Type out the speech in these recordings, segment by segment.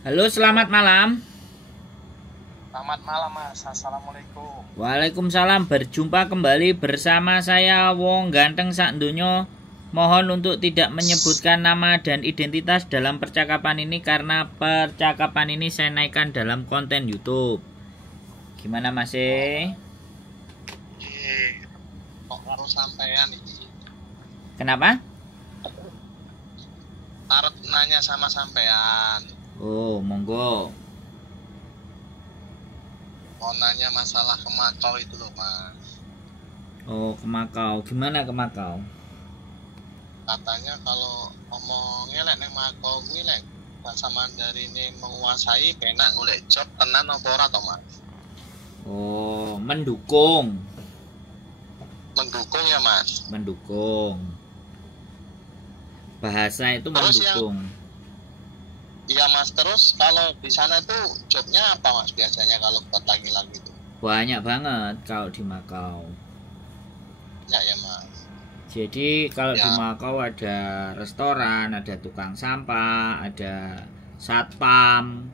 Halo, selamat malam. Selamat malam Mas, Assalamualaikum. Waalaikumsalam. Berjumpa kembali bersama saya Wong Ganteng Sak Donya. Mohon untuk tidak menyebutkan nama dan identitas dalam percakapan ini karena percakapan ini saya naikkan dalam konten YouTube. Gimana Mas? Oh, kok karo sampean iki? Kenapa? Arep nanya sama sampean. Oh, monggo. Mau nanya masalah ke Makau itu loh Mas. Oh, ke Makau. Gimana ke Makau? Katanya kalau ngomongnya lek nang Makau kuwi lek bahasa Mandarin ini menguasai penak golek job tenan apa ora to Mas? Oh, mendukung. Mendukung ya Mas. Mendukung. Bahasa itu Terus mendukung. Iya Mas, terus kalau di sana tuh jobnya apa Mas biasanya kalau buat laki-laki itu? Banyak banget kalau di Makau. Ya ya Mas. Jadi kalau di Ya. Makau ada restoran, ada tukang sampah, ada satpam,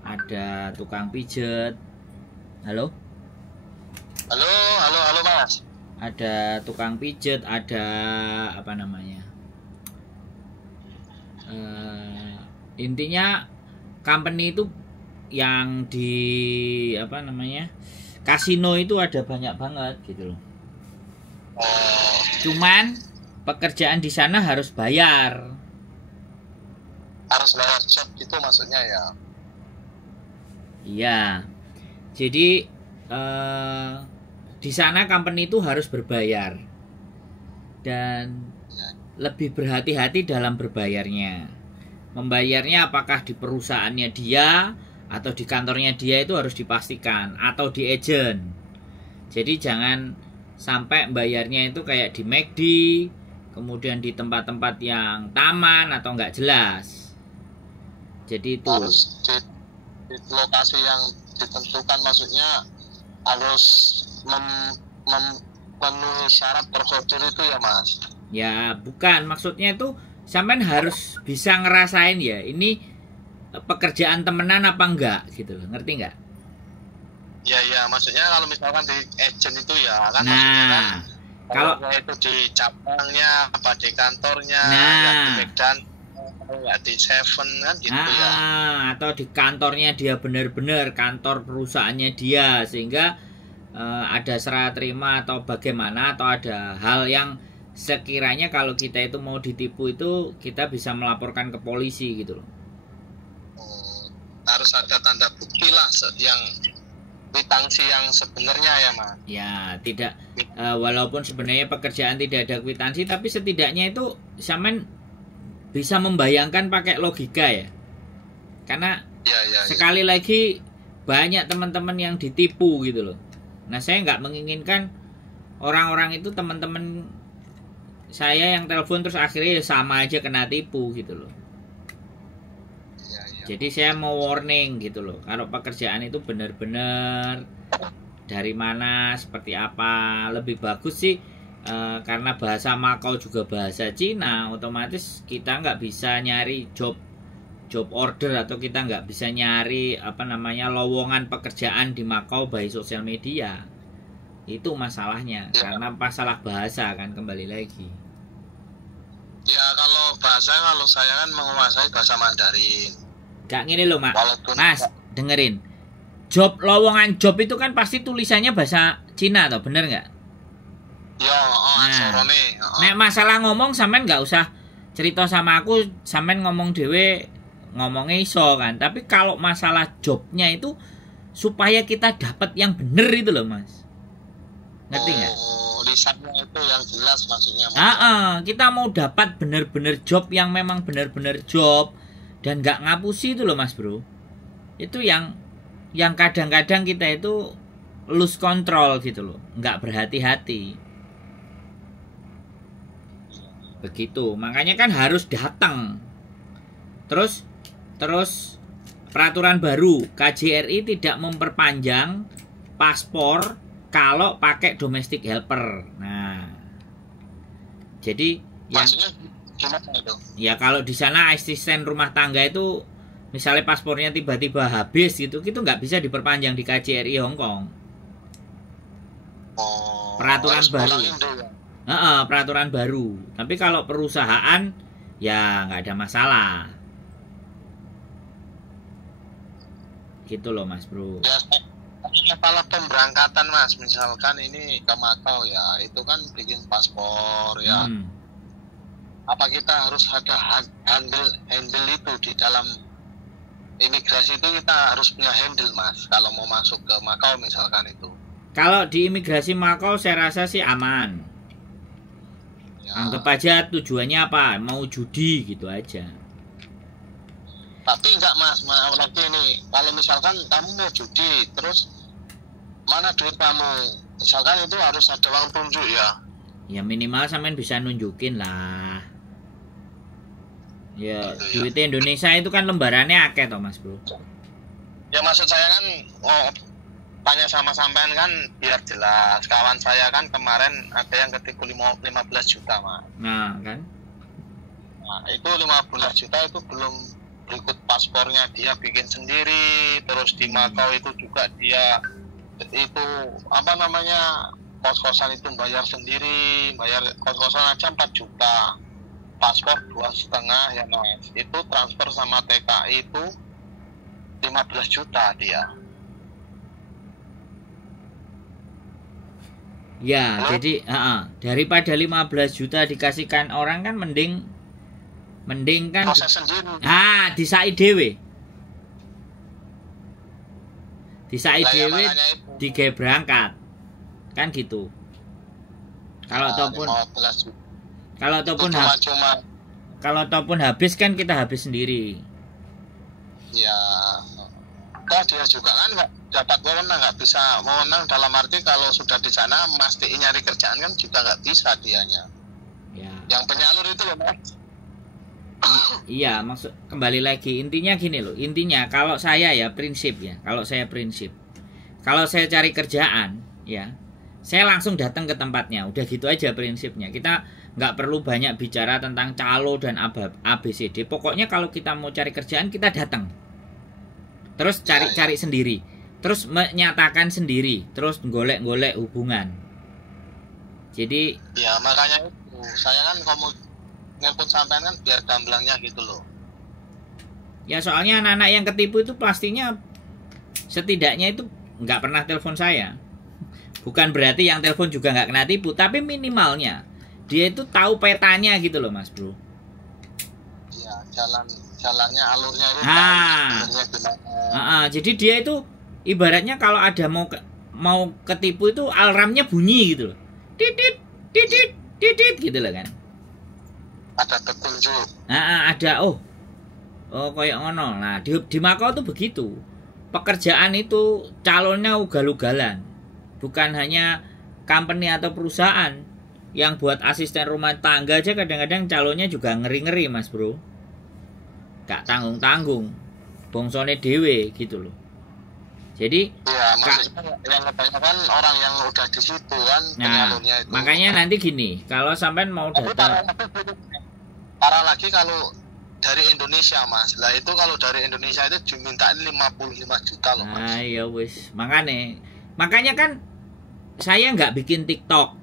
ada tukang pijet. Halo? Halo, halo, halo Mas. Ada tukang pijet, ada apa namanya? Intinya company itu yang di apa namanya? Kasino itu ada banyak banget gitu loh. Oh, Cuman pekerjaan di sana harus bayar. harus bayar job gitu maksudnya ya. Iya. Jadi di sana company itu harus berbayar dan Ya. lebih berhati-hati dalam berbayarnya. Membayarnya apakah di perusahaannya dia atau di kantornya dia itu harus dipastikan atau di agent. Jadi jangan sampai bayarnya itu kayak di McD, kemudian di tempat-tempat yang taman atau nggak jelas. Jadi itu. Harus di lokasi yang ditentukan maksudnya harus memenuhi syarat prosedur itu ya Mas. Ya, bukan. Maksudnya itu sampean harus bisa ngerasain ya, ini pekerjaan temenan apa enggak gitu loh. Ngerti enggak? Ya ya maksudnya kalau misalkan di agent itu ya kan maksudnya kan Nah, kalau itu di cabangnya apa di kantornya ya di nah, Medan ya di Seven kan gitu ya. atau di kantornya dia benar-benar kantor perusahaannya dia sehingga ada serah terima atau bagaimana atau ada hal yang sekiranya kalau kita itu mau ditipu itu kita bisa melaporkan ke polisi gitu loh. Oh, harus ada tanda bukti lah yang kwitansi yang sebenarnya ya Mas. Ya, tidak walaupun sebenarnya pekerjaan tidak ada kwitansi tapi setidaknya itu sampean bisa membayangkan pakai logika ya. Karena Ya ya ya. sekali lagi banyak teman-teman yang ditipu gitu loh. Nah, saya nggak menginginkan orang-orang itu teman-teman saya yang telepon terus akhirnya ya sama aja kena tipu gitu loh. Ya, ya. Jadi saya mau warning gitu loh. Kalau pekerjaan itu benar-benar dari mana, seperti apa, lebih bagus sih karena bahasa Makau juga bahasa Cina, otomatis kita nggak bisa nyari job order atau kita nggak bisa nyari apa namanya lowongan pekerjaan di Makau by sosial media. Itu masalahnya Ya. karena masalah bahasa kan kembali lagi. Ya kalau bahasa kalau saya kan menguasai bahasa Mandarin. Gak gini loh Walaupun Mas, dengerin. Lowongan job itu kan pasti tulisannya bahasa Cina toh, bener nggak? ya Nah, Ansorone. nek masalah ngomong sampean nggak usah cerita sama aku, sampean ngomong dewe ngomongnya iso kan. Tapi kalau masalah jobnya itu supaya kita dapat yang bener itu loh Mas. Ngerti nggak? Oh, lisannya itu yang jelas maksudnya Mas. Kita mau dapat bener-bener job yang memang bener-bener job dan nggak ngapusi itu loh Mas Bro. Itu yang kadang-kadang kita itu lose control gitu loh, nggak berhati-hati. Begitu, makanya kan harus datang. Terus peraturan baru KJRI tidak memperpanjang paspor kalau pakai domestic helper. Nah, jadi yang Maksudnya gimana itu? ya kalau di sana asisten rumah tangga itu misalnya paspornya tiba-tiba habis gitu, itu nggak bisa diperpanjang di KJRI Hong Kong. Oh, Peraturan harus baru. pulang Indo ya? Peraturan baru. Tapi kalau perusahaan ya nggak ada masalah. Gitu loh Mas Bro. Ya, masalah pemberangkatan Mas, misalkan ini ke Makau ya, itu kan bikin paspor ya. Apa kita harus ada handle itu di dalam imigrasi itu, kita harus punya handle Mas kalau mau masuk ke Makau misalkan itu. Kalau di imigrasi Makau saya rasa sih aman. Ya. Anggap aja tujuannya apa, mau judi gitu aja. Tapi enggak Mas, lagi nih, kalau misalkan kamu mau judi, terus mana duit kamu? Misalkan itu harus ada uang tunjuk ya. Ya minimal sampean bisa nunjukin lah. Ya, gitu, duit ya. Indonesia itu kan lembarannya akeh toh Mas Bro. Ya maksud saya kan, tanya sama sampean kan biar jelas. Kawan saya kan kemarin ada yang ketipu 15 juta Mas. Nah kan. Nah itu 15 juta itu belum berikut paspornya, dia bikin sendiri. Terus di Makau itu juga dia itu apa namanya, kos-kosan itu bayar sendiri, bayar kos-kosan aja 4 juta, paspor 2,5 ya Mas. Itu transfer sama TKI itu 15 juta dia. Ya, jadi daripada 15 juta dikasihkan orang kan mending kan proses sendiri. Disai dhewe. Disai dhewe digawe berangkat. Kan gitu. Kalau ataupun habis kan kita habis sendiri. Ya. Toh dia juga kan nggak dapat wewenang, nggak bisa wewenang dalam arti kalau sudah di sana mastiin nyari kerjaan kan juga nggak bisa dianya. Ya. Yang penyalur itu loh Mas. Iya, maksud kembali lagi intinya gini loh. Intinya kalau saya prinsip, kalau saya cari kerjaan ya, saya langsung datang ke tempatnya. Udah gitu aja prinsipnya. Kita nggak perlu banyak bicara tentang calo dan ABCD. Pokoknya kalau kita mau cari kerjaan kita datang. Terus cari sendiri. Terus menyatakan sendiri. Terus golek-golek hubungan. Jadi ya makanya itu saya kan nelpon sampean kan biar gamblangnya gitu loh. Ya soalnya anak-anak yang ketipu itu pastinya setidaknya itu nggak pernah telepon saya. Bukan berarti yang telepon juga nggak kena tipu, tapi minimalnya dia itu tahu petanya gitu loh Mas Bro. Iya, jalannya alurnya itu jadi dia itu ibaratnya kalau ada mau ketipu itu alarmnya bunyi gitu loh. Titit titit titit gitu loh kan. Ada petunjuk. Ada kayak ngono. Nah, di Makau tuh begitu. Pekerjaan itu calonnya ugal-ugalan. Bukan hanya company atau perusahaan. Yang buat asisten rumah tangga aja kadang-kadang calonnya juga ngeri-ngeri Mas Bro. Gak tanggung-tanggung. Bongsone dhewe gitu loh. Jadi ya, maksudnya yang kebanyakan orang yang udah di situ kan penyalurnya itu. Makanya nanti gini, kalau sampean mau datang, parah lagi kalau dari Indonesia Mas. Lah itu kalau dari Indonesia itu dimintain 55 juta loh Mas. Ya wis, makanya kan saya nggak bikin TikTok,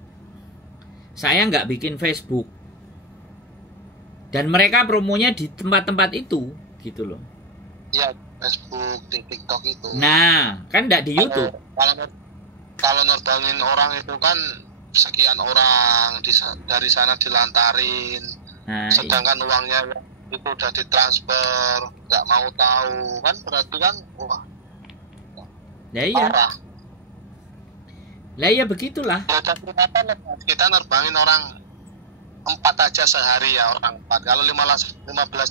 saya nggak bikin Facebook, dan mereka promonya di tempat-tempat itu gitu loh. Ya Facebook, di TikTok itu. Nah, kan enggak di YouTube. Kalau nerbangin orang itu kan sekian orang dari sana dilantarin. Sedangkan uangnya itu udah ditransfer, nggak mau tahu, kan berarti kan wah. Ya iya. Lah ya begitulah. Kita nerbangin orang 4 aja sehari ya, orang 4. Kalau 15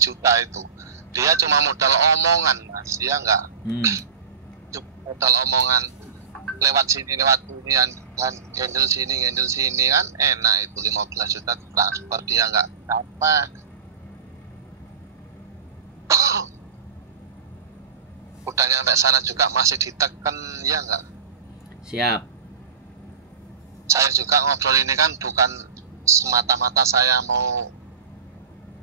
juta itu. Dia cuma modal omongan Mas, dia enggak cuma modal omongan lewat sini kan handle sini kan enak, itu 15 juta transfer dia enggak dapat. Udah nyampe sana juga masih ditekan ya enggak. Siap. Saya juga ngobrol ini kan bukan semata-mata saya mau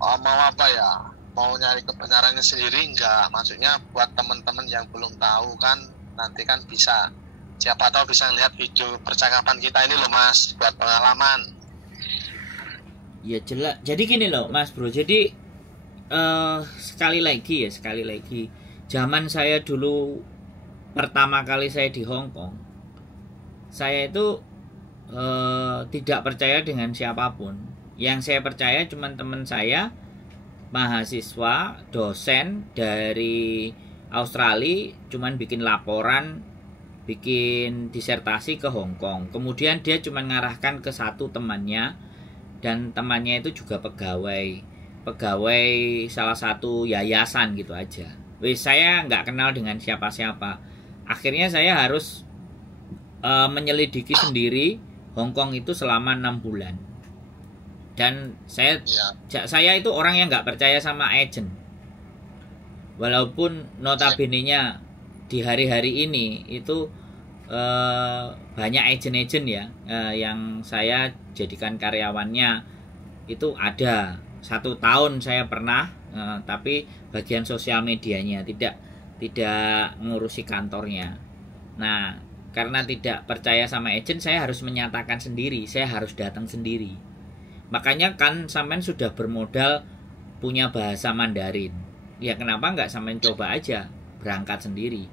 apa ya, mau nyari kebenarannya sendiri, enggak. Maksudnya buat teman-teman yang belum tahu kan, nanti kan bisa, siapa tahu bisa lihat video percakapan kita ini loh Mas, buat pengalaman. Ya jelas. Jadi gini loh Mas Bro, jadi sekali lagi, zaman saya dulu pertama kali saya di Hong Kong, saya itu tidak percaya dengan siapapun. Yang saya percaya cuma teman saya, mahasiswa, dosen dari Australia, cuman bikin laporan, bikin disertasi ke Hong Kong. Kemudian dia cuma ngarahkan ke satu temannya, dan temannya itu juga pegawai salah satu yayasan gitu aja. Saya nggak kenal dengan siapa-siapa. Akhirnya saya harus menyelidiki sendiri Hong Kong itu selama 6 bulan. Dan saya itu orang yang nggak percaya sama agent. Walaupun notabene-nya di hari-hari ini itu banyak agent-agent ya yang saya jadikan karyawannya itu ada. 1 tahun saya pernah, tapi bagian sosial medianya, tidak ngurusi kantornya. Nah, karena tidak percaya sama agent, saya harus menyatakan sendiri, saya harus datang sendiri. Makanya kan sampean sudah bermodal punya bahasa Mandarin. Ya kenapa nggak sampean coba aja berangkat sendiri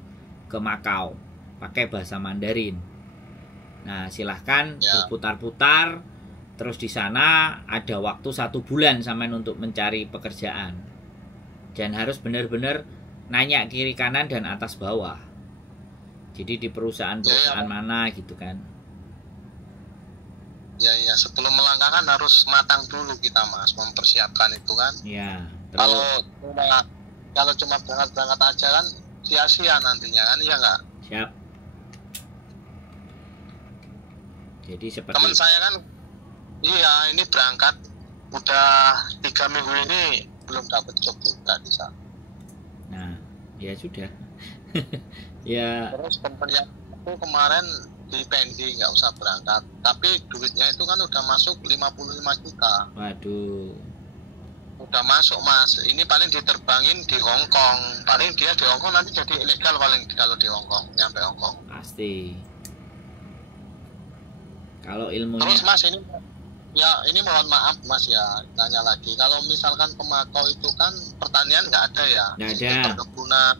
ke Macau pakai bahasa Mandarin. Nah silahkan berputar-putar. Terus di sana ada waktu 1 bulan sampean untuk mencari pekerjaan. Dan harus benar-benar nanya kiri kanan dan atas bawah. Jadi di perusahaan-perusahaan mana gitu kan. Ya sebelum melangkah kan harus matang dulu kita Mas, mempersiapkan itu kan. Ya. Kalau cuma berangkat aja kan sia-sia nantinya kan, iya nggak? Siap. Jadi seperti teman saya kan, iya ini berangkat udah 3 minggu ini belum dapat job juga di sana. Nah, ya sudah. Ya. Terus company aku kemarin di pending nggak usah berangkat, tapi duitnya itu kan udah masuk 55 juta. Waduh, udah masuk Mas, ini paling diterbangin di Hong Kong, paling dia di Hong Kong nanti jadi ilegal paling kalau di Hong Kong, nyampe Hong Kong pasti. Kalau ilmunya terus Mas ini mohon maaf Mas ya, tanya lagi, kalau misalkan ke Macau itu kan pertanian nggak ada ya, nggak ada. Perkebunan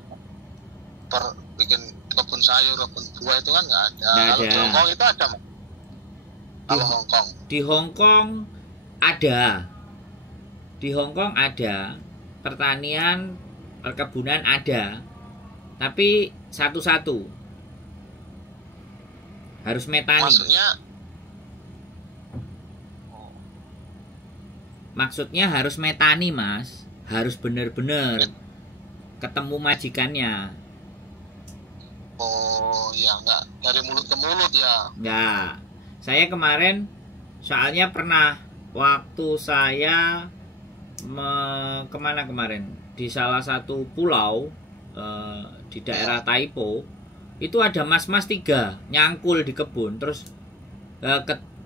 bikin kebun sayur, kebun buah itu kan nggak ada. Kalau di Hong Kong itu ada Mas? Kalau Hong Kong? Di Hong Kong ada. Di Hong Kong ada. Pertanian, perkebunan ada. Tapi satu-satu. Harus metani. Maksudnya harus metani Mas. Harus benar-benar ketemu majikannya. Oh ya, enggak dari mulut ke mulut ya? Enggak. Saya kemarin soalnya pernah waktu saya kemana kemarin, di salah satu pulau di daerah Taipo, itu ada mas-mas 3 nyangkul di kebun. Terus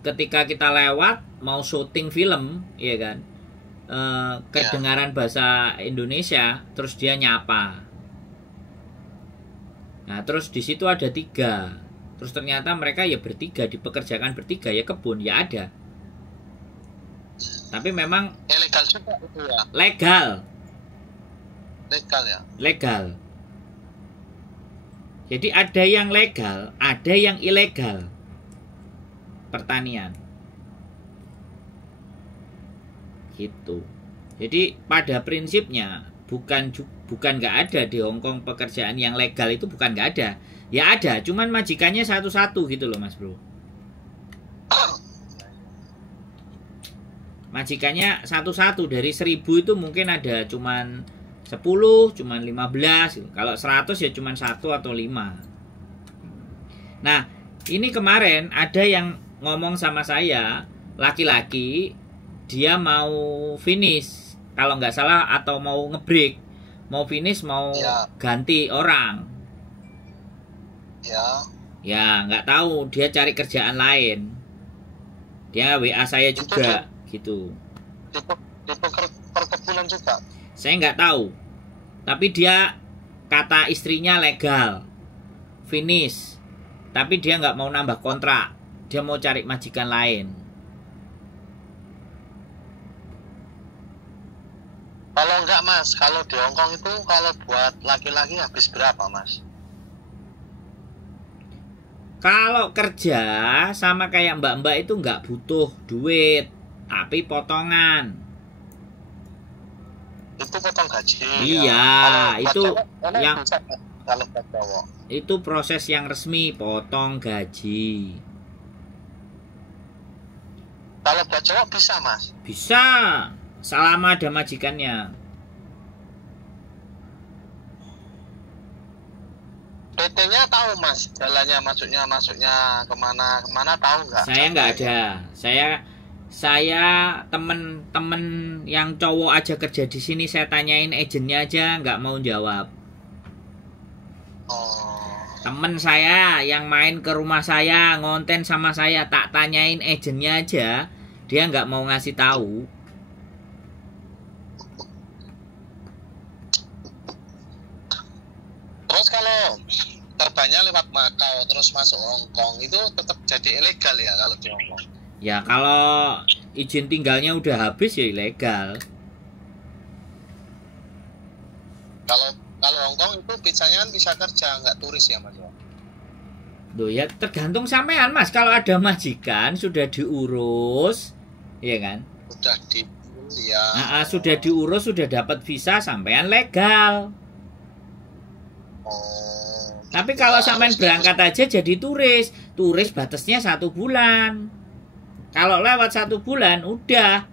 ketika kita lewat mau syuting film, ya kan, kedengaran bahasa Indonesia, terus dia nyapa. Nah terus di situ ada 3. Terus ternyata mereka ya bertiga, dipekerjakan bertiga, ya kebun ya ada. Tapi memang legal juga itu ya? Legal ya? Legal. Jadi ada yang legal, ada yang ilegal pertanian. Gitu. Jadi pada prinsipnya bukan nggak ada di Hong Kong pekerjaan yang legal itu, bukan nggak ada. Ya ada, cuman majikannya satu-satu gitu loh Mas Bro. Majikannya satu-satu, dari 1000 itu mungkin ada cuman 10, cuman 15 gitu. Kalau 100 ya cuman 1 atau 5. Nah, ini kemarin ada yang ngomong sama saya, laki-laki, dia mau finish kalau nggak salah, atau mau ngebreak, mau finish, mau ganti orang. Ya nggak tahu, dia cari kerjaan lain. Dia WA saya juga gitu. Di perkebunan juga? Saya nggak tahu. Tapi dia kata istrinya legal, finish. Tapi dia nggak mau nambah kontrak. Dia mau cari majikan lain. Kalau enggak Mas, kalau di Hongkong itu kalau buat laki-laki habis berapa Mas? Kalau kerja sama kayak mbak-mbak itu nggak butuh duit, tapi potongan. Itu potong gaji. Iya, ya. itu Cowok, yang bisa, kalau buat cowok. itu proses yang resmi, potong gaji. Kalau buat cowok bisa Mas? Bisa, selama ada majikannya. PT-nya tahu Mas, jalannya masuknya kemana tahu nggak? Saya nggak ada. Saya temen-temen yang cowok aja kerja di sini, saya tanyain agennya aja nggak mau jawab. Oh. Temen saya yang main ke rumah saya, ngonten sama saya, tak tanyain agennya aja, dia nggak mau ngasih tahu. Terus kalau terbangnya lewat Macau terus masuk Hongkong itu tetap jadi ilegal ya kalau di Hongkong? Ya kalau izin tinggalnya udah habis ya ilegal. Kalau Hongkong itu visanya kan bisa kerja, nggak turis ya Mas? Loh ya tergantung sampean Mas. Kalau ada majikan sudah diurus, iya kan? Udah ya. Nah, sudah diurus, sudah dapat visa, sampean legal. Oh. Tapi kalau sampean berangkat aja jadi turis, turis batasnya 1 bulan. Kalau lewat 1 bulan udah.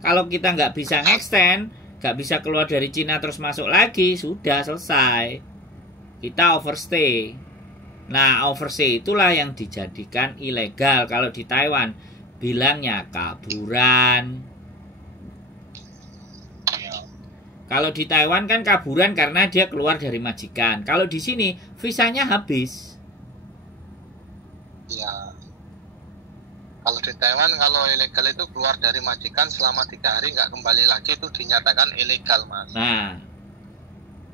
Kalau kita nggak bisa nge-extend, nggak bisa keluar dari Cina terus masuk lagi, sudah selesai. Kita overstay. Nah, overstay itulah yang dijadikan ilegal. Kalau di Taiwan bilangnya kaburan. Kalau di Taiwan kan kaburan karena dia keluar dari majikan. Kalau di sini visanya habis. Ya. Kalau di Taiwan kalau ilegal itu keluar dari majikan selama 3 hari nggak kembali lagi itu dinyatakan ilegal Mas. Nah,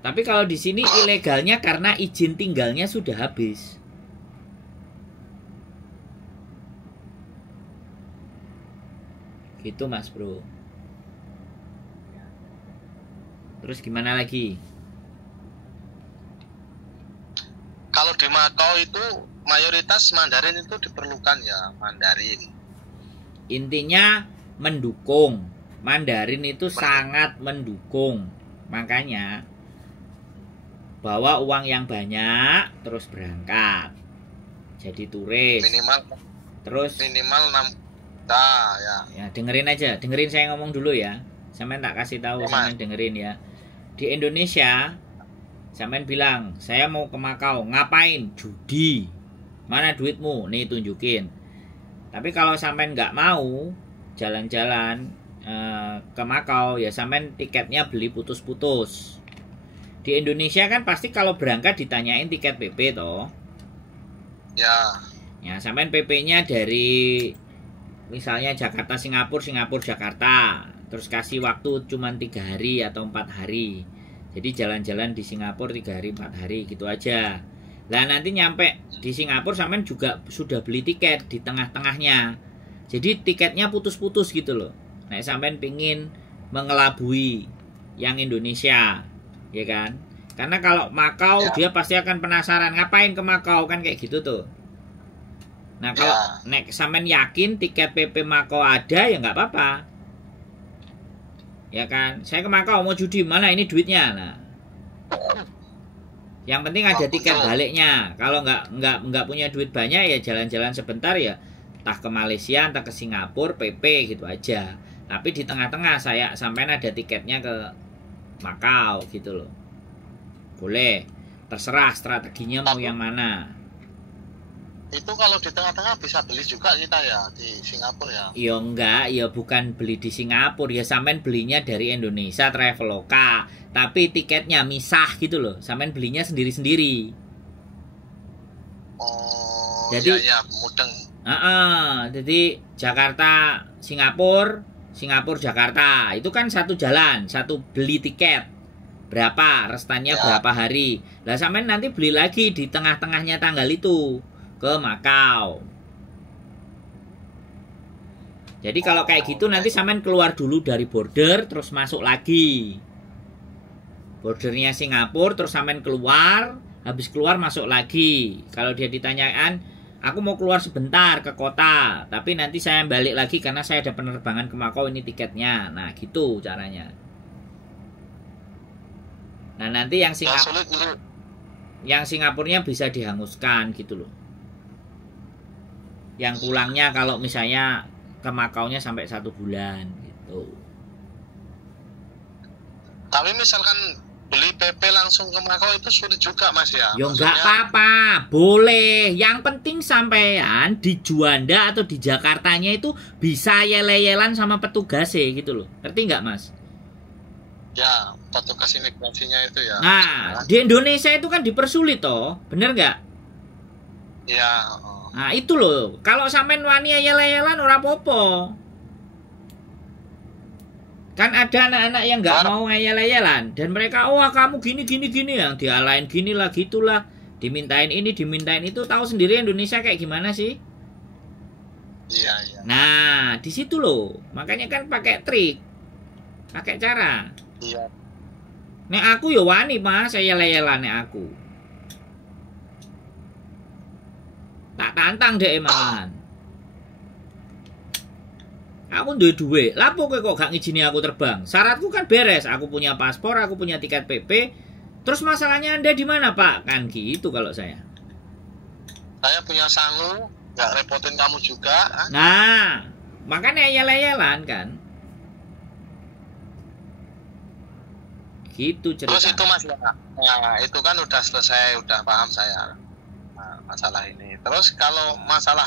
tapi kalau di sini ilegalnya karena izin tinggalnya sudah habis. Gitu Mas Bro. Terus gimana lagi? Kalau di Macau itu mayoritas Mandarin itu diperlukan ya, Mandarin. Intinya mendukung. Mandarin itu sangat mendukung. Makanya bawa uang yang banyak terus berangkat. Jadi turis. Minimal 6 juta ya. Ya, dengerin aja. Dengerin saya ngomong dulu ya. Sampean tak kasih tahu, sampean dengerin ya. Di Indonesia sampean bilang, "Saya mau ke Macau." Ngapain? Judi. Mana duitmu? Nih tunjukin. Tapi kalau sampean nggak mau jalan-jalan ke Macau, ya sampean tiketnya beli putus-putus. Di Indonesia kan pasti kalau berangkat ditanyain tiket PP toh. Ya. Ya, sampean PP-nya dari misalnya Jakarta Singapura, Singapura Jakarta. Terus kasih waktu cuma 3 hari atau 4 hari. Jadi jalan-jalan di Singapura 3 hari 4 hari gitu aja. Lah nanti nyampe di Singapura sampean juga sudah beli tiket di tengah-tengahnya. Jadi tiketnya putus-putus gitu loh. Nah sampean pingin mengelabui yang Indonesia, ya kan? Karena kalau Macau dia pasti akan penasaran ngapain ke Macau kan kayak gitu tuh. Nah kalau nek sampean yakin tiket PP Macau ada ya nggak apa-apa. Ya kan, saya ke Macau mau judi, mana ini duitnya. Nah, yang penting ada tiket baliknya. Kalau nggak punya duit banyak ya jalan-jalan sebentar ya, entah ke Malaysia, entah ke Singapura, PP gitu aja. Tapi di tengah-tengah saya sampean ada tiketnya ke Macau gitu loh. Boleh, terserah strateginya mau yang mana. Itu kalau di tengah-tengah bisa beli juga kita ya di Singapura ya? Ya enggak, ya bukan beli di Singapura, ya sampean belinya dari Indonesia Traveloka, tapi tiketnya misah gitu loh, sampean belinya sendiri-sendiri. Oh, jadi ya mudeng. Jadi Jakarta Singapura Singapura Jakarta itu kan satu jalan, satu beli tiket berapa, restannya berapa hari. Lah sampean nanti beli lagi di tengah-tengahnya tanggal itu ke Makau. Jadi kalau kayak gitu nanti sampean keluar dulu dari border terus masuk lagi. Bordernya Singapura terus sampean keluar, habis keluar masuk lagi. Kalau dia ditanyakan, aku mau keluar sebentar ke kota, tapi nanti saya balik lagi karena saya ada penerbangan ke Makau, ini tiketnya. Nah, gitu caranya. Nah, nanti yang Singapurnya bisa dihanguskan gitu loh. Yang pulangnya kalau misalnya ke Makaunya sampai 1 bulan gitu. Tapi misalkan beli PP langsung ke Makau itu sulit juga Mas ya? Ya nggak apa-apa, boleh. Yang penting sampean di Juanda atau di Jakartanya itu bisa yel-yelan sama petugas gitu loh. Ngerti nggak Mas? Ya, petugas imigrasinya itu ya. Nah, di Indonesia itu kan dipersulit toh, bener nggak? Iya. Nah itu loh, kalau sampean wani yel-yelan ora apa-apa. Kan ada anak-anak yang nggak mau ngeyel-yelan dan mereka, wah kamu gini yang dialain gini lah gitulah, dimintain ini dimintain itu. Tahu sendiri Indonesia kayak gimana sih? Iya. Nah di situ loh, makanya kan pakai trik, pakai cara. Iya. Nek aku ya wani Mas, saya yel-yelan nek aku. Tak tantang deh malahan. Aku duwe lapo kok gak ngizini aku terbang. Syaratku kan beres, aku punya paspor, aku punya tiket PP. Terus masalahnya Anda di mana Pak? Kan gitu kalau saya. Saya punya sangu, nggak repotin kamu juga. Nah, makanya yel-yelan kan. Gitu cerita. Terus itu Mas ya. Nah, itu kan udah selesai, udah paham saya. Nah, masalah ini. Terus kalau masalah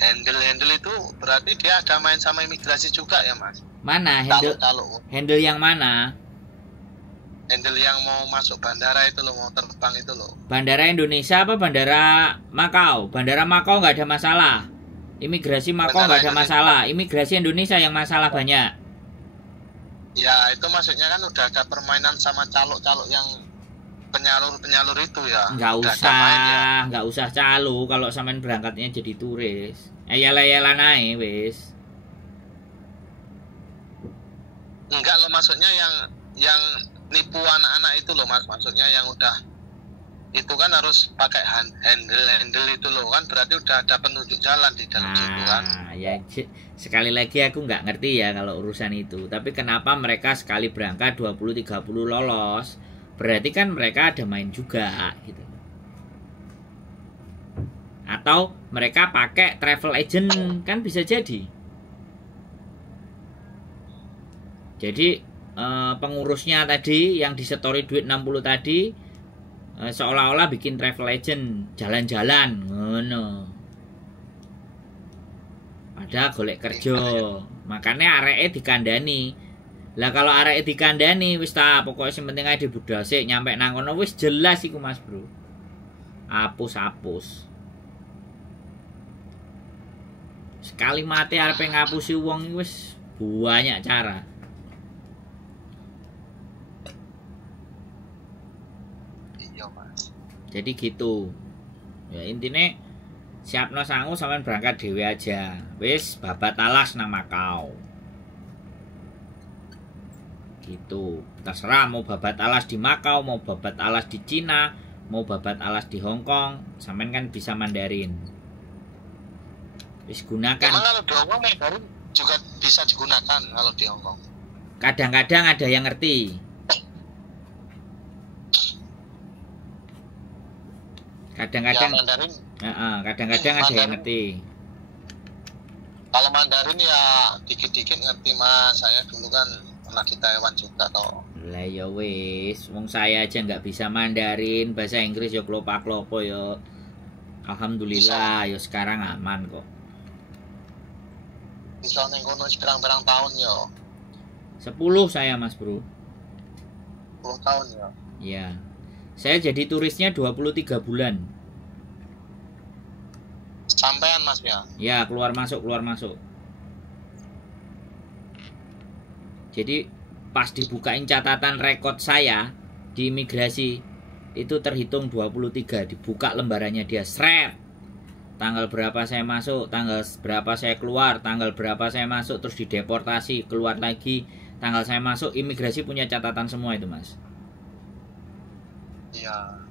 handle itu berarti dia ada main sama imigrasi juga ya Mas? Mana handle yang mana? Handle yang mau masuk bandara itu loh, mau terbang itu loh. Bandara Indonesia apa bandara Makau? Bandara Makau nggak ada masalah. Imigrasi Makau nggak ada masalah. Imigrasi Indonesia yang masalah banyak. Ya itu maksudnya kan udah ada permainan sama calo-calo yang penyalur itu ya. Nggak usah calo kalau sampean berangkatnya jadi turis. Yala-yala naik wis. Enggak loh, maksudnya yang nipu anak-anak itu loh Mas, maksudnya yang udah itu kan harus pakai handle itu loh kan, berarti udah ada penunjuk jalan di dalam situ kan. Ya sekali lagi aku nggak ngerti ya kalau urusan itu, tapi kenapa mereka sekali berangkat 20-30 lolos, berarti kan mereka ada main juga gitu. Atau mereka pakai travel agent, kan bisa jadi. Jadi pengurusnya tadi yang disetori duit 60 tadi seolah-olah bikin travel agent, jalan-jalan ngono. Padahal golek kerja. Makanya areke dikandani. Lah kalau areke dikandani wis ta, pokoke sing penting ae dibudhase nyampe nang kono wis jelas iku Mas Bro. Hapus. Sekali mati arepe ngapusi wong wis banyak cara. Jadi gitu. Ya intinya siapno sangu sampean berangkat dhewe aja. Wis babat alas nang Makau. Gitu. Terserah mau babat alas di Makau, mau babat alas di Cina, mau babat alas di Hong Kong, sampean kan bisa Mandarin. Wis gunakan. Emang kalau di Hong Kong Mandarin juga bisa digunakan kalau di Hong Kong. Kadang-kadang ada yang ngerti. Kadang-kadang ya, Mandarin, kadang-kadang ada yang ngerti. Kalau Mandarin ya dikit-dikit ngerti Mas. Saya dulu kan pernah di Taiwan juga toh. Lah ya wis, wong saya aja nggak bisa Mandarin, bahasa Inggris ya klopak-klopo ya. Alhamdulillah ya sekarang aman kok. Bisa ning kono berang-berang tahun ya. 10 saya Mas Bro. 10 tahun ya. Iya. Saya jadi turisnya 23 bulan. Sampean Mas ya? Ya, keluar masuk. Jadi pas dibukain catatan rekod saya di imigrasi itu terhitung 23, dibuka lembarannya dia seret. Tanggal berapa saya masuk, tanggal berapa saya keluar, tanggal berapa saya masuk, terus dideportasi, keluar lagi, tanggal saya masuk, imigrasi punya catatan semua itu, Mas. Iya.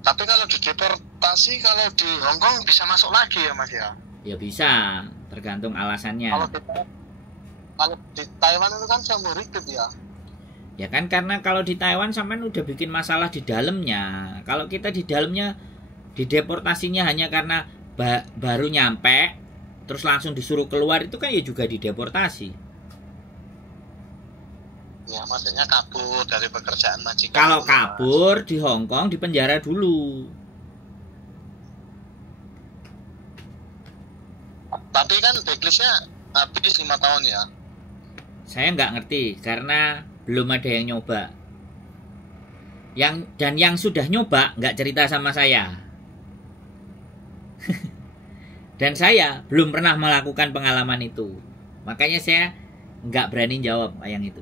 Tapi kalau dideportasi, kalau di Hong Kong bisa masuk lagi ya, Mas ya? Ya bisa, tergantung alasannya. Kalau di Taiwan itu kan seumur hidup ya. Ya kan, karena kalau di Taiwan sampean udah bikin masalah di dalamnya. Kalau kita di dalamnya dideportasinya hanya karena baru nyampe terus langsung disuruh keluar, itu kan ya juga dideportasi. Ya, maksudnya kabur dari pekerjaan majikan. Kalau kabur di Hong Kong di penjara dulu. Tapi kan backlistnya habis 5 tahun ya. Saya nggak ngerti karena belum ada yang nyoba. Dan yang sudah nyoba nggak cerita sama saya. Dan saya belum pernah melakukan pengalaman itu. Makanya saya nggak berani jawab yang itu.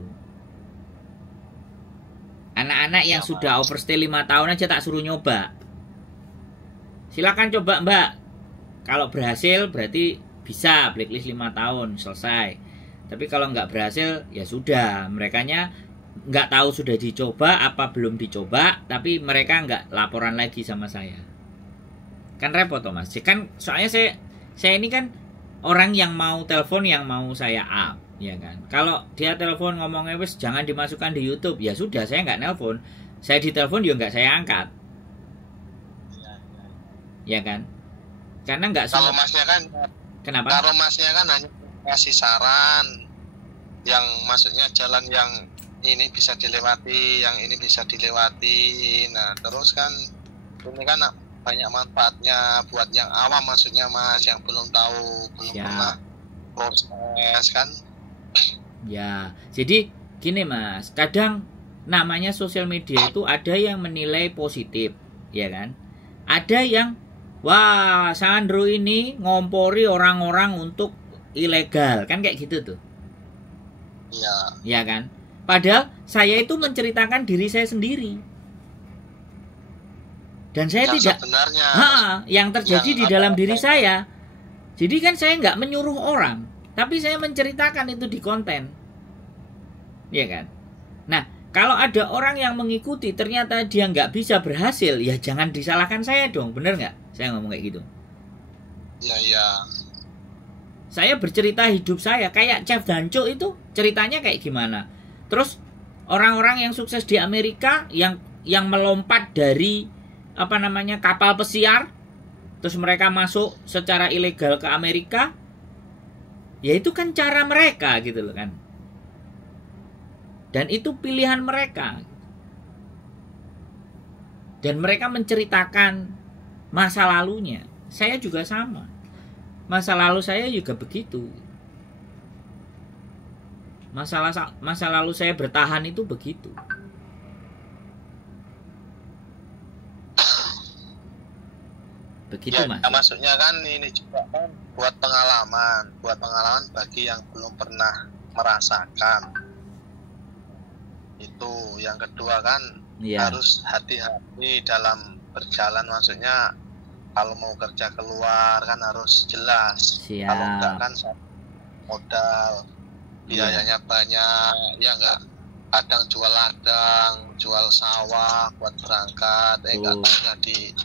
Anak-anak yang sudah overstay 5 tahun aja tak suruh nyoba. Silakan coba, Mbak. Kalau berhasil berarti bisa blacklist 5 tahun selesai. Tapi kalau nggak berhasil ya sudah, merekanya nggak tahu sudah dicoba apa belum dicoba, tapi mereka nggak laporan lagi sama saya. Kan repot toh, Mas. Kan soalnya saya ini kan orang yang mau telepon, yang mau saya up, ya kan. Kalau dia telepon ngomongnya wes jangan dimasukkan di YouTube, ya sudah saya nggak nelpon. Saya ditelepon juga nggak saya angkat. Ya kan? Karena nggak kalau Masnya kan, kenapa? Kalau Masnya kan hanya ngasih saran, yang maksudnya jalan yang ini bisa dilewati, yang ini bisa dilewati. Nah terus kan ini kan banyak manfaatnya buat yang awam, maksudnya Mas, yang belum tahu, belum pernah proses kan. Ya, jadi gini Mas, kadang namanya sosial media itu ada yang menilai positif, ya kan? Ada yang wah, Sandro ini ngompori orang-orang untuk ilegal, kan kayak gitu tuh. Iya. Ya kan? Padahal saya itu menceritakan diri saya sendiri. Dan saya yang tidak sebenarnya yang terjadi di dalam diri saya. Jadi kan saya nggak menyuruh orang, tapi saya menceritakan itu di konten. Ya kan? Nah, kalau ada orang yang mengikuti ternyata dia nggak bisa berhasil, ya jangan disalahkan saya dong, bener nggak? Saya ngomong kayak gitu. Iya. Saya bercerita hidup saya, kayak Chef Danco itu ceritanya kayak gimana. Terus orang-orang yang sukses di Amerika yang melompat dari kapal pesiar, terus mereka masuk secara ilegal ke Amerika, ya itu kan cara mereka gitu loh kan. Dan itu pilihan mereka. Dan mereka menceritakan masa lalunya. Saya juga sama. Masa lalu saya juga begitu. Masa lalu saya bertahan itu begitu. Begitu, ya, Mas. Maksudnya kan ini juga kan buat pengalaman bagi yang belum pernah merasakan. Itu yang kedua kan harus hati-hati dalam berjalan, maksudnya kalau mau kerja keluar kan harus jelas. Siap. Kalau enggak kan modal, biayanya banyak, ya enggak, kadang jual ladang, jual sawah buat berangkat, katanya di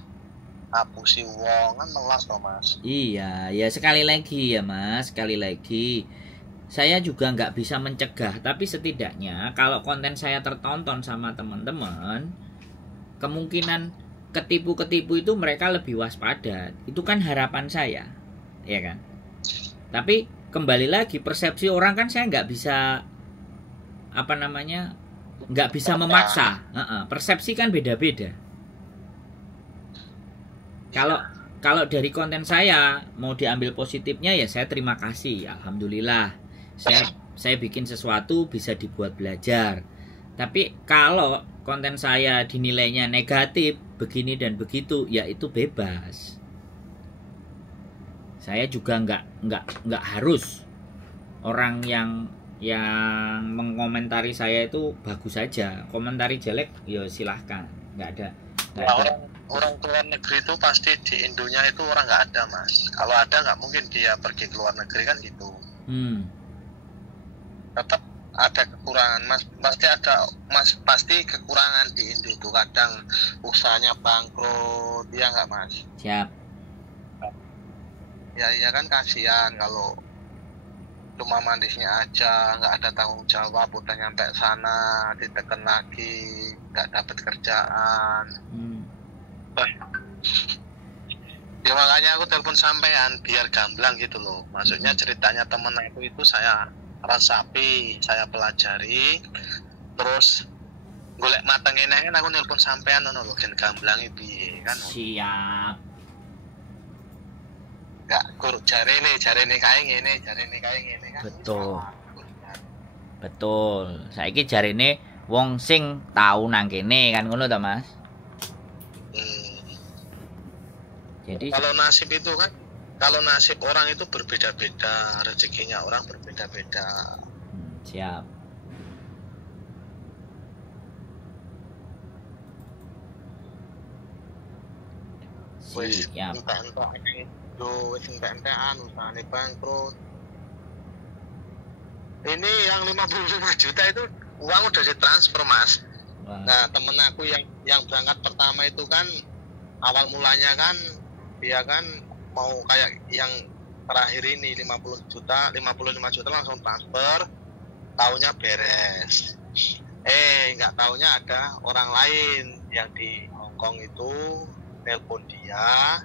hapusi wong kan melas toh Mas. Iya, ya sekali lagi ya Mas, sekali lagi. Saya juga nggak bisa mencegah, tapi setidaknya kalau konten saya tertonton sama teman-teman, kemungkinan ketipu-ketipu itu mereka lebih waspada. Itu kan harapan saya, ya kan? Tapi kembali lagi, persepsi orang kan saya nggak bisa nggak bisa memaksa. Persepsi kan beda-beda. Kalau dari konten saya mau diambil positifnya ya saya terima kasih, alhamdulillah. Saya bikin sesuatu bisa dibuat belajar. Tapi kalau konten saya dinilainya negatif, begini dan begitu, ya itu bebas. Saya juga nggak harus orang yang yang mengkomentari saya itu bagus saja, komentari jelek ya silahkan, nggak ada. Orang keluar negeri itu pasti di Indonya itu orang nggak ada mas. Kalau ada nggak mungkin dia pergi ke luar negeri kan gitu. Tetap ada kekurangan mas, pasti kekurangan di Indo itu. Kadang usahanya bangkrut, ya nggak mas? Siap. Ya kan kasihan kalau cuma manisnya aja, nggak ada tanggung jawab, udah nyampe sana ditekan lagi, nggak dapat kerjaan. Ya makanya aku telepon sampean biar gamblang gitu loh. Maksudnya ceritanya temen aku itu saya resapi, saya pelajari, terus golek mateng ini kan aku nelpon sampean nono lho gen gamblang iki kan. Siap. Enggak kur jarene kae ngene kan. Betul. Saiki jarene wong sing tau nang kene kan ngono to, Mas? Jadi kalau nasib itu kan, kalau nasib orang itu berbeda-beda, rezekinya orang berbeda-beda. Siap. Siap. Entek-entekan usahane bangkrut. Ini yang 55 juta itu uang udah ditransfer mas. Wah. Nah temen aku yang berangkat pertama itu kan awal mulanya kan dia kan mau kayak yang terakhir ini 55 juta langsung transfer, taunya beres. Nggak taunya ada orang lain yang di Hongkong itu nelpon dia,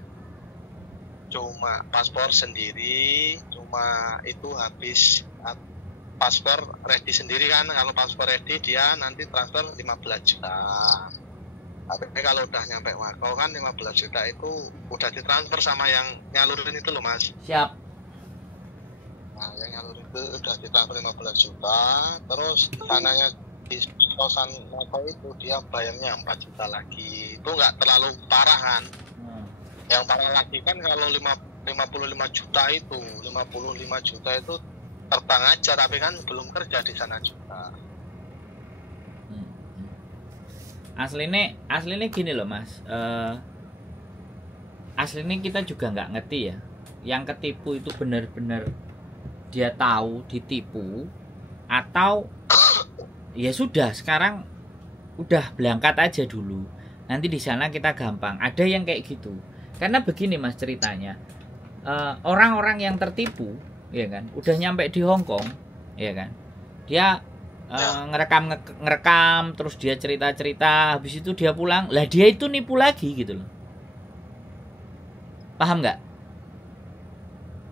cuma paspor sendiri, cuma itu habis paspor ready sendiri kan. Kalau paspor ready dia nanti transfer 15 juta. Tapi kalau udah nyampe Makau kan 15 juta itu udah ditransfer sama yang nyalurin itu loh mas. Siap. Nah yang nyalurin itu udah ditransfer 15 juta. Terus sananya di kosan Makau itu dia bayarnya 4 juta lagi. Itu nggak terlalu parah kan. Yang parah lagi kan kalau 55 juta itu 55 juta itu terbang aja tapi kan belum kerja di sana juga. Aslinya gini loh mas, aslinya kita juga nggak ngerti ya. Yang ketipu itu benar-benar dia tahu ditipu atau ya sudah sekarang udah berangkat aja dulu. Nanti di sana kita gampang. Ada yang kayak gitu. Karena begini mas ceritanya, orang-orang yang tertipu, ya kan, udah nyampe di Hongkong, ya kan, dia ngerekam terus dia cerita-cerita, habis itu dia pulang, lah dia itu nipu lagi gitu loh. Paham nggak?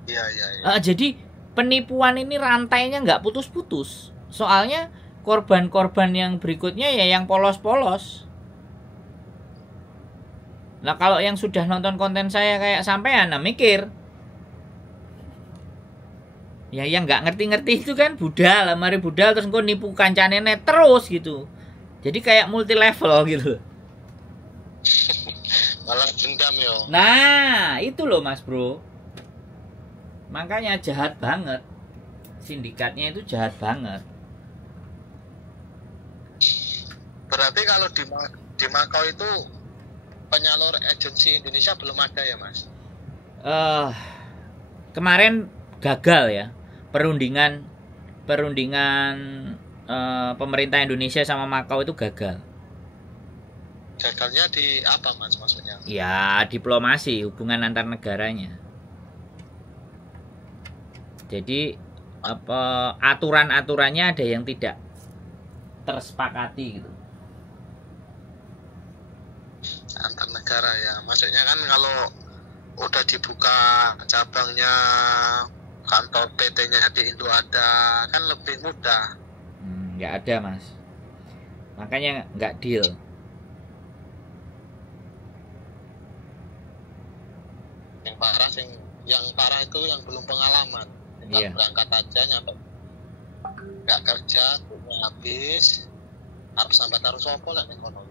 Iya. Jadi penipuan ini rantainya nggak putus-putus. Soalnya korban-korban yang berikutnya ya yang polos-polos. Nah kalau yang sudah nonton konten saya kayak sampean, nah mikir. Ya yang nggak ngerti-ngerti itu kan budal, mari budal terus engko nipu kancane terus gitu. Jadi kayak multi level gitu. Malah dendam yo. Nah, itu loh Mas Bro. Makanya jahat banget. Sindikatnya itu jahat banget. Berarti kalau di Makau itu penyalur agensi Indonesia belum ada ya, Mas? Kemarin gagal ya. Perundingan pemerintah Indonesia sama Makau itu gagal. Gagalnya di apa mas maksudnya? Ya diplomasi, hubungan antar negaranya. Jadi aturan-aturannya ada yang tidak tersepakati gitu. Antar negara ya, maksudnya kan kalau udah dibuka cabangnya, kantor PT-nya di Indo ada, kan lebih mudah. Nggak ada mas, makanya nggak deal. Yang parah itu yang belum pengalaman. Tinggal berangkat aja nyampe nggak kerja, duitnya habis, harus sampai taruh sopo lah nih kono.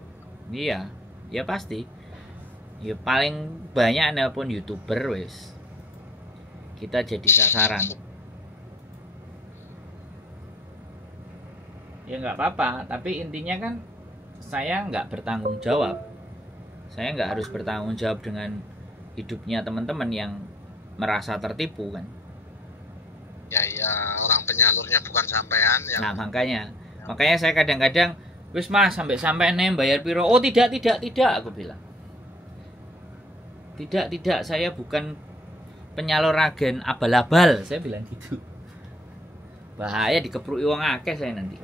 Iya, ya pasti. Ya paling banyak nelpon YouTuber wes. Kita jadi sasaran. ya nggak apa-apa, tapi intinya kan saya nggak bertanggung jawab. Saya nggak harus bertanggung jawab dengan hidupnya teman-teman yang merasa tertipu kan. Ya iya, orang penyalurnya bukan sampean yang... Nah makanya saya kadang-kadang wis mas sampai nih bayar piro. Oh tidak aku bilang. Tidak, saya bukan penyalur agen abal-abal, saya bilang gitu. Bahaya dikepruki wong akeh saya nanti.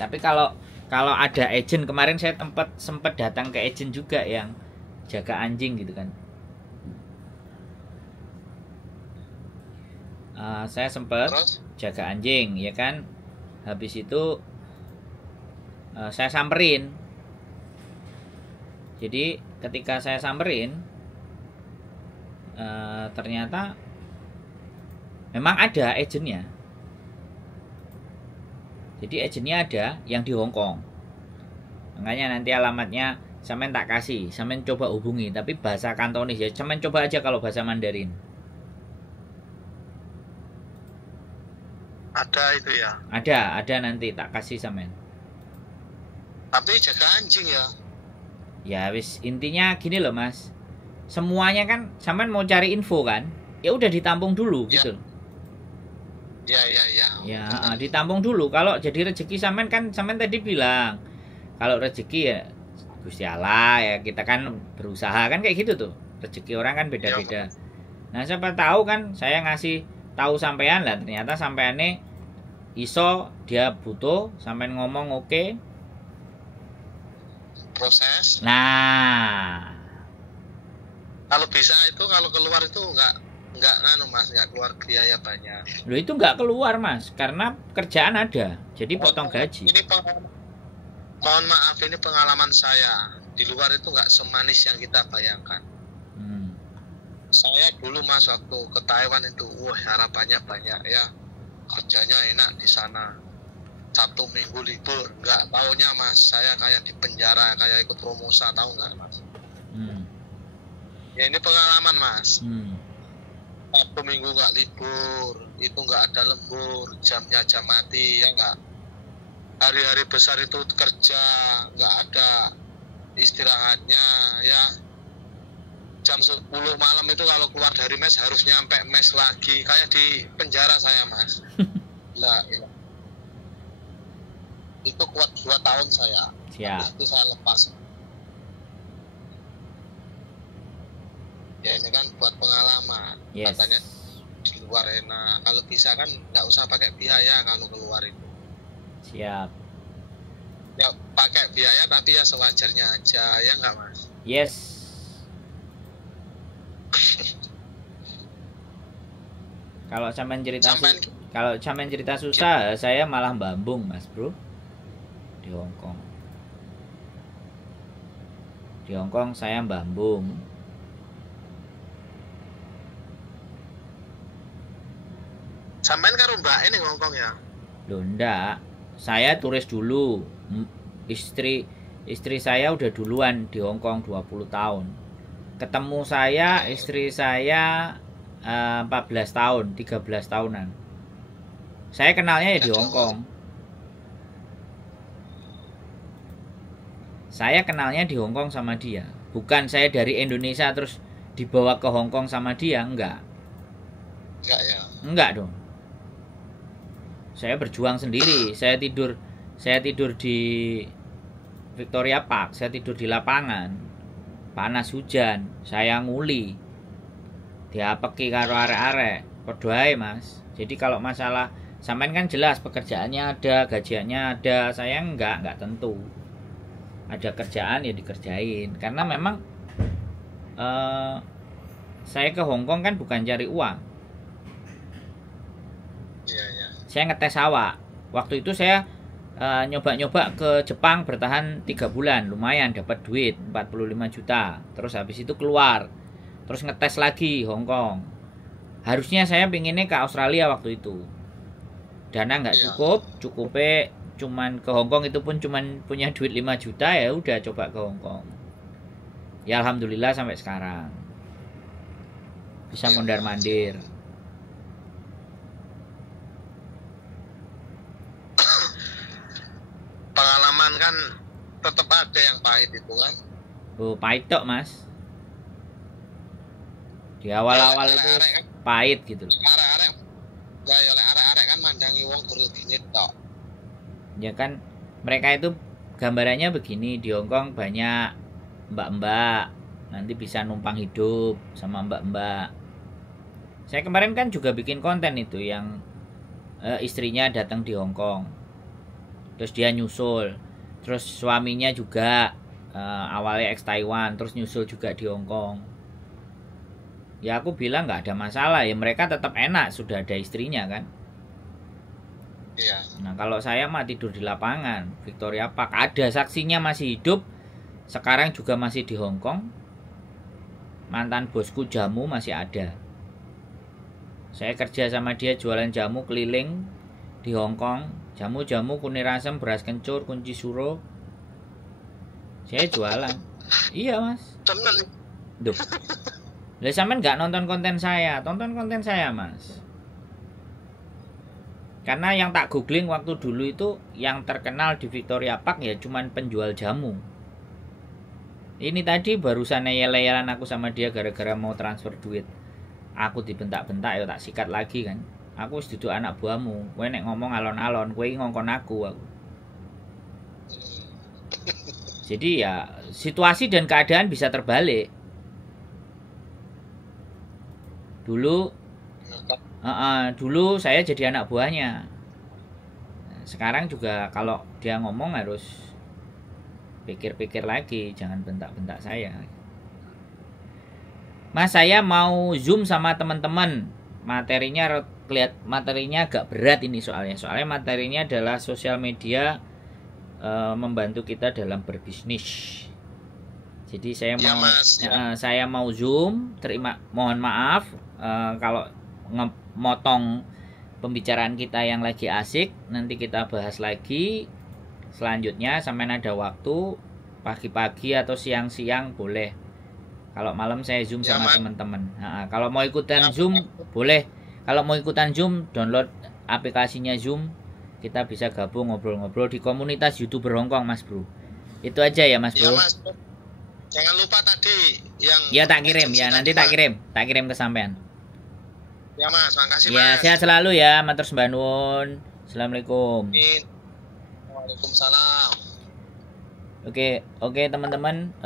Tapi kalau ada agent, kemarin saya sempat datang ke agent juga yang jaga anjing gitu kan. Saya sempat jaga anjing ya kan. Habis itu saya samperin. Jadi ketika saya samperin, ternyata memang ada agentnya. Jadi agentnya ada yang di Hong Kong. Makanya nanti alamatnya sampean tak kasih, sampean coba hubungi. Tapi bahasa Kantonis ya, sampean coba aja kalau bahasa Mandarin. Ada itu ya? Ada nanti tak kasih sampean. Tapi jaga anjing ya? Ya wis, intinya gini loh mas. Semuanya kan sampean mau cari info kan? Ya udah ditampung dulu ya. gitu. Ya. Ya, ditampung dulu. Kalau jadi rezeki sampean kan sampean tadi bilang kalau rezeki ya Gusti Allah ya, kita kan berusaha kan kayak gitu tuh. Rezeki orang kan beda-beda. Nah, siapa tahu kan saya ngasih tahu sampean lah, ternyata sampeannya iso dia butuh, sampean ngomong oke. Proses. Nah, kalau bisa itu kalau keluar itu enggak mas, nggak keluar biaya banyak. Loh itu nggak keluar mas, karena kerjaan ada, jadi potong gaji. Ini mohon maaf, ini pengalaman saya. Di luar itu nggak semanis yang kita bayangkan. Saya dulu mas waktu ke Taiwan itu, harapannya banyak ya, kerjanya enak di sana. Sabtu Minggu libur, nggak taunya mas, saya kayak di penjara, kayak ikut Romosa, tahu nggak mas? Ya ini pengalaman mas. Sabtu Minggu nggak libur, itu nggak ada lembur, jamnya jam mati ya nggak. Hari-hari besar itu kerja, nggak ada istirahatnya ya. Jam 10 malam itu kalau keluar dari mes harus nyampe mes lagi, kayak di penjara saya mas. Lah, ya. Itu kuat 2 tahun saya. Siap. Itu saya lepas. Ya ini kan buat pengalaman. Yes. Katanya di luar enak. Kalau bisa kan nggak usah pakai biaya kalau keluar itu. Siap. Ya pakai biaya tapi ya sewajarnya aja ya nggak mas? Yes. Kalau sampean cerita susah, saya malah bambung mas bro. Di Hong Kong. Di Hong Kong saya bambung. Sampean kan mbak ini Hong Kong ya? Loh enggak, saya turis dulu. Istri saya udah duluan di Hong Kong 20 tahun. Ketemu saya, istri saya 14 tahun, 13 tahunan. Saya kenalnya ya di Hong Kong. Saya kenalnya di Hong Kong sama dia. Bukan saya dari Indonesia terus dibawa ke Hong Kong sama dia, enggak. Enggak ya? Enggak dong. Saya berjuang sendiri. Saya tidur di Victoria Park, saya tidur di lapangan. Panas hujan, saya nguli. Diapeki karo arek-arek. Padha ae, Mas. Jadi kalau masalah sampean kan jelas pekerjaannya ada, gajiannya ada. Saya enggak tentu. Ada kerjaan ya dikerjain. Karena memang saya ke Hong Kong kan bukan cari uang. Saya ngetes awak. Waktu itu saya nyoba-nyoba ke Jepang bertahan 3 bulan. Lumayan dapat duit 45 juta. Terus habis itu keluar. Terus ngetes lagi Hong Kong. Harusnya saya pinginnya ke Australia waktu itu. Dana nggak cukup. Cukupnya cuman ke Hong Kong itu pun cuman punya duit 5 juta. Ya udah coba ke Hong Kong. Ya alhamdulillah sampai sekarang bisa mondar-mandir. kan tetap ada yang pahit itu kan. Oh, pahit tok, Mas. Di awal-awal itu Arek-arek kan, pahit gitu loh. arek-arek lah ya arek-arek kan mandangi wong berlegine tok. Ya kan mereka itu gambarannya begini, di Hongkong banyak mbak-mbak, nanti bisa numpang hidup sama mbak-mbak. Saya kemarin kan juga bikin konten itu yang istrinya datang di Hongkong, terus dia nyusul, terus suaminya juga awalnya ex Taiwan, terus nyusul juga di Hongkong. Ya aku bilang nggak ada masalah, ya mereka tetap enak, sudah ada istrinya kan. Iya. Nah kalau saya mah tidur di lapangan Victoria Park, ada saksinya masih hidup, sekarang juga masih di Hongkong. Mantan bosku jamu masih ada. Saya kerja sama dia jualan jamu keliling di Hongkong. Jamu-jamu kunir asem, beras kencur, kunci suro. Saya jualan. Iya mas. Temen. Duh. Lah sampean nggak nonton konten saya, tonton konten saya mas. Karena yang tak googling waktu dulu itu yang terkenal di Victoria Park ya cuman penjual jamu. Ini tadi barusan yel-yelan aku sama dia gara-gara mau transfer duit. Aku dibentak-bentak ya tak sikat lagi kan. Aku wis duduk anak buahmu. Kowe nek ngomong alon-alon, kowe ngongkon aku. Jadi ya situasi dan keadaan bisa terbalik. Dulu saya jadi anak buahnya. Sekarang juga kalau dia ngomong harus pikir-pikir lagi, jangan bentak-bentak saya. Mas, saya mau Zoom sama teman-teman. Materinya agak berat ini soalnya. Soalnya materinya adalah sosial media membantu kita dalam berbisnis. Jadi saya mau Zoom. Mohon maaf kalau motong pembicaraan kita yang lagi asik. Nanti kita bahas lagi selanjutnya sampai ada waktu pagi-pagi atau siang-siang boleh. Kalau malam saya Zoom sama teman-teman. Kalau mau ikutan Zoom boleh. Kalau mau ikutan Zoom download aplikasinya Zoom. Kita bisa gabung ngobrol-ngobrol di komunitas YouTuber Hongkong Mas Bro. Itu aja ya Mas Bro. Ya, Mas. Jangan lupa tadi yang ya tak kirim ya, nanti tak kirim ke sampean. Ya Mas, makasih ya, Mas. Sehat selalu ya, matur sembah nuwun. Assalamualaikum. Waalaikumsalam. Oke teman-teman,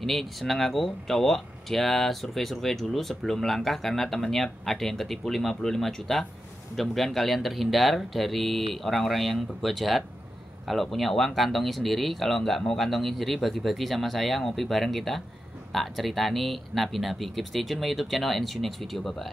ini senang aku, cowok dia survei dulu sebelum melangkah karena temannya ada yang ketipu 55 juta. Mudah-mudahan kalian terhindar dari orang-orang yang berbuat jahat. Kalau punya uang kantongi sendiri, kalau nggak mau kantongi sendiri bagi-bagi sama saya, ngopi bareng kita. Tak ceritani nabi-nabi. Keep stay tune my YouTube channel and see you next video. Bye bye.